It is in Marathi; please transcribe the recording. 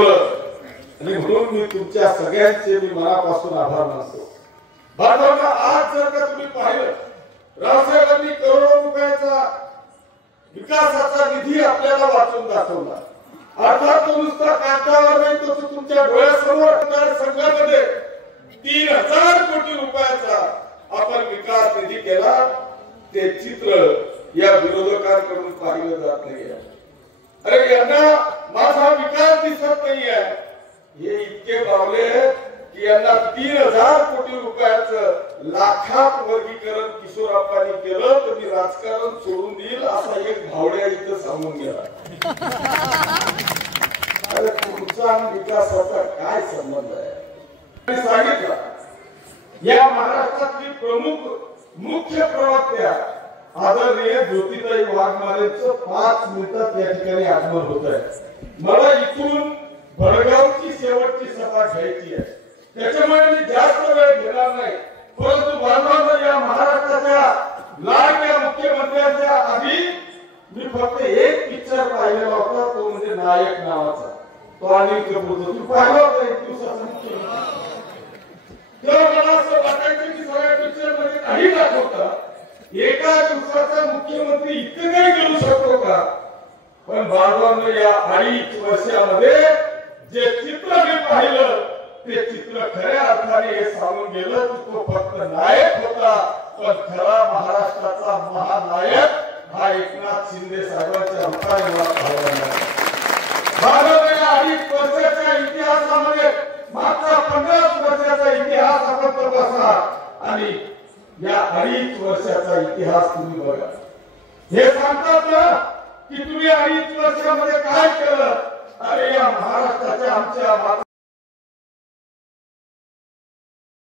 आणि म्हणून मी तुमच्या सगळ्यांचे मी मनापासून आभार मानतो। बांधवांनो, आज जर का तुम्ही पाहिलं, रावसाहेबांनी करोडो रुपयाचा विकासाचा निधी आपल्याला वाचून दाखवला। अर्थात तो नुसता कागदावर नाही, तो तुमच्या डोळ्यासमोर संघामध्ये 3000 कोटी रुपयाचा आपण विकास निधी केला। ते चित्र या विरोधकांकडून पाहिलं जात नाही। अरे यांना माझा विकास दिसत नाहीये, हे इतके बावले की यांना 3000 कोटी रुपयाचं लाखात वर्गीकरण किशोरप्पांनी केलं तर मी राजकारण सोडून देईल असा एक भावड्या इथं सांगून गेला। अरे तुमचा आणि विकासाचा काय संबंध आहे? मी सांगितलं, या महाराष्ट्रातली प्रमुख मुख्य प्रवक्त्या आदरणीय ज्योतिताई वाघमारेंचं 5 मिनिटात या ठिकाणी आगमन होत आहे। मला इथून भडगावची शेवटची सभा घ्यायची आहे, त्याच्यामुळे मी जास्त वेळ घेणार नाही। परंतु बांधवांनो, या महाराष्ट्राच्या लाडक्या मुख्यमंत्र्यांच्या आधी मी फक्त एक पिक्चर पाहिलेला होता, तो म्हणजे नायक नावाचा। तो अनिल कपूरचा तू पाहिला होता एक दिवसाचा मुख्यमंत्री। तेव्हा मला असं वाटायचं की सगळ्या पिक्चर मध्ये काही दाखवता एका दिवसाचा मुख्यमंत्री इतकं काही करू शकतो का? पण बांधवांनो, या 2.5 वर्षामध्ये जे चित्र मी पाहिलं ते चित्र खऱ्या अर्थाने हे सांगून गेलं की तो फक्त नायक होता, पण खरा महाराष्ट्राचा महानायक हा एकनाथ शिंदे साहेबांच्या रूपाने मला पाहायला मिळाला। या 2.5 वर्षाच्या इतिहासामध्ये मागचा 50 वर्षाचा इतिहास आपण तपासा आणि या 2.5 वर्षाचा इतिहास तुम्ही बघा। हे सांगतात ना की तुम्ही 2.5 वर्षामध्ये काय केलं? अरे या महाराष्ट्राच्या आमच्या